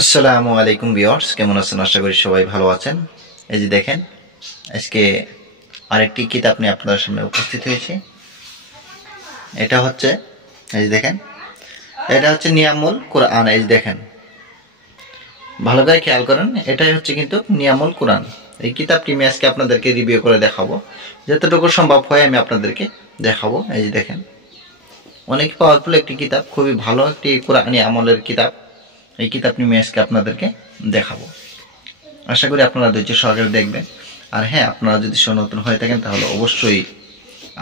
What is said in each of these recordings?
আসসালামু আলাইকুম ভিউয়ার্স, কেমন আছেন? আশা করি সবাই ভালো আছেন। এই যে দেখেন, আজকে আরেকটি কিতাব নিয়ে আপনাদের সামনে উপস্থিত হয়েছি। এটা হচ্ছে, এই যে দেখেন, এটা হচ্ছে নিয়ামুল কোরআন। এই যে দেখেন, ভালো করে খেয়াল করেন, এটাই হচ্ছে কিন্তু নিয়ামুল কোরআন। এই কিতাবটি আমি আজকে আপনাদেরকে রিভিউ করে দেখাবো, যতটুকু সম্ভব হয় আমি আপনাদেরকে দেখাবো। এই যে দেখেন, অনেক পাওয়ারফুল একটি কিতাব, খুবই ভালো একটি কোরআনী আমলের কিতাব। এই কিতাবটি আমি আজকে আপনাদেরকে দেখাবো। আশা করি আপনারা ধৈর্য সহকারে দেখবেন। আর হ্যাঁ, আপনারা যদি নতুন হয়ে থাকেন তাহলে অবশ্যই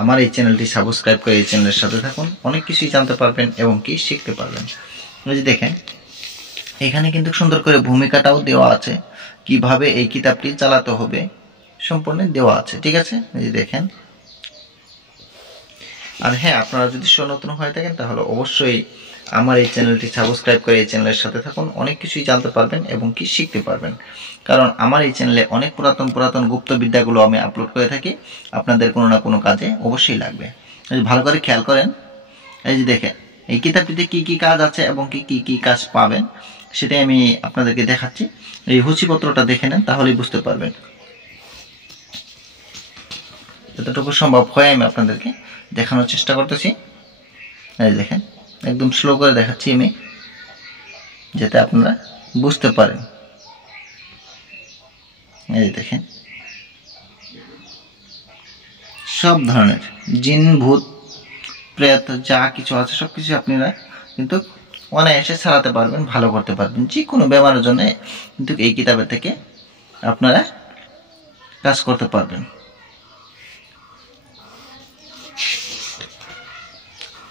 আমার এই চ্যানেলটি সাবস্ক্রাইব করে এই চ্যানেলের সাথে থাকুন। অনেক কিছুই জানতে পারবেন এবং কি শিখতে পারবেন। এই যে দেখেন, এখানে কিন্তু সুন্দর করে ভূমিকাটাও দেওয়া আছে, কিভাবে এই কিতাবটি চালাতে হবে সম্পূর্ণ দেওয়া আছে। ঠিক আছে, এই যে দেখেন। আর হ্যাঁ, আপনারা যদি নতুন হয়ে থাকেন তাহলে অবশ্যই আমার এই চ্যানেলটি সাবস্ক্রাইব করে এই চ্যানেলের সাথে থাকুন। অনেক কিছুই জানতে পারবেন এবং কি শিখতে পারবেন, কারণ আমার এই চ্যানেলে অনেক পুরাতন গুপ্তবিদ্যাগুলো আমি আপলোড করে থাকি। আপনাদের কোনো না কোনো কাজে অবশ্যই লাগবে। ভালো করে খেয়াল করেন। এই যে দেখেন, এই কিতাবটিতে কি কি কাজ আছে এবং কি কি কাজ পাবেন সেটাই আমি আপনাদেরকে দেখাচ্ছি। এই সূচিপত্রটা দেখে নেন, তাহলেই বুঝতে পারবেন। যতটুকু সম্ভব হয় আমি আপনাদেরকে দেখানোর চেষ্টা করতেছি। এই দেখেন, একদম স্লো করে দেখাচ্ছি আমি, যাতে আপনারা বুঝতে পারেন। এই দেখেন, সব ধরনের জিন, ভূত, প্রেত যা কিছু আছে সবকিছু আপনারা কিন্তু অনায়াসে ছাড়াতে পারবেন, ভালো করতে পারবেন। যে কোনো বেমারের জন্য কিন্তু এই কিতাবের থেকে আপনারা কাজ করতে পারবেন।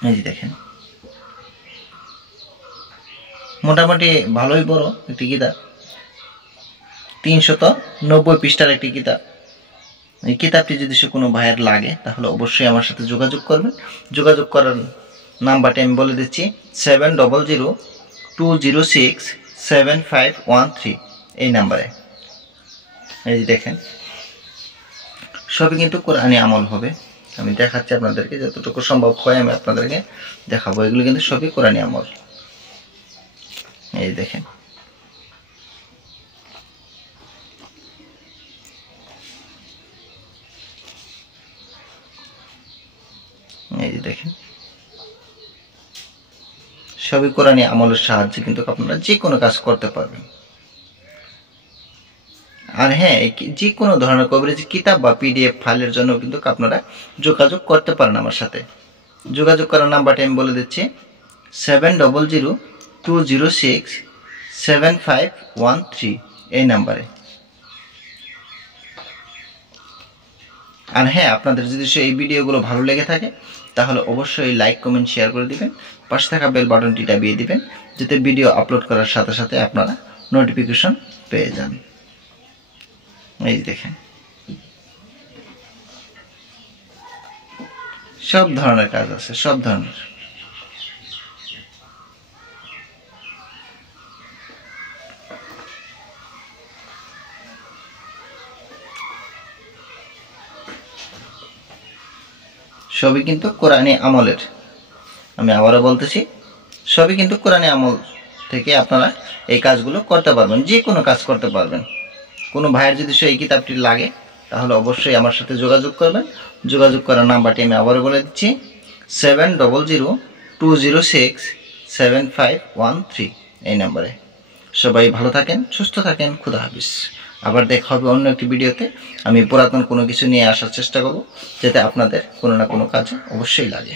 এই যে দেখেন, মোটামুটি ভালোই বড় একটি কিতাব, 390 পৃষ্ঠার একটি কিতাব। এই কিতাবটি যদি কোনো ভাইয়ের লাগে তাহলে অবশ্যই আমার সাথে যোগাযোগ করবেন। যোগাযোগ করার নাম্বারটি আমি বলে দিচ্ছি, 7002067513 এই নাম্বারে। এই যে দেখেন, সবই কিন্তু কোরআনী আমল হবে। আমি দেখাচ্ছি আপনাদেরকে, যতটুকু সম্ভব হয় আমি আপনাদেরকে দেখাবো। এগুলো কিন্তু সবই কোরআনী আমল। এই দেখেন, এই যে দেখেন, সবই কোরআনী আমলের সাহায্যে কিন্তু আপনারা যে কোনো কাজ করতে পারবেন। আর হ্যাঁ, যে কোনো ধরনের কভারেজ কিতাব বা পিডিএফ ফাইলের জন্য কিন্তু আপনারা যোগাযোগ করতে পারেন আমার সাথে। যোগাযোগ করার নাম্বারটি আমি বলে দিচ্ছি, 7002067513 এই নাম্বারে। আর হ্যাঁ, আপনাদের যদি এই ভিডিওগুলো ভালো লেগে থাকে তাহলে অবশ্যই লাইক, কমেন্ট, শেয়ার করে দিবেন। পাশে থাকা বেল বাটনটি দাবিয়ে দিবেন, যাতে ভিডিও আপলোড করার সাথে সাথে আপনারা নোটিফিকেশন পেয়ে যান। এই দেখেন, সব ধরনের কাজ আছে, সব ধরনের। সবই কিন্তু কোরআনী আমলের। আমি আবারও বলতেছি, সবই কিন্তু কোরআনী আমল থেকে আপনারা এই কাজগুলো করতে পারবেন, যে কোনো কাজ করতে পারবেন। কোনো ভাইয়ের যদি এই কিতাবটি লাগে তাহলে অবশ্যই আমার সাথে যোগাযোগ করবেন। যোগাযোগ করার নাম্বারটি আমি আবারও বলে দিচ্ছি, 7002067513 এই নাম্বারে। সবাই ভালো থাকেন, সুস্থ থাকেন, খুদা হাফিজ। আবার দেখা হবে অন্য একটি ভিডিওতে। আমি পুরাতন কোনো কিছু নিয়ে আসার চেষ্টা করব, যাতে আপনাদের কোনো না কোনো কাজে অবশ্যই লাগে।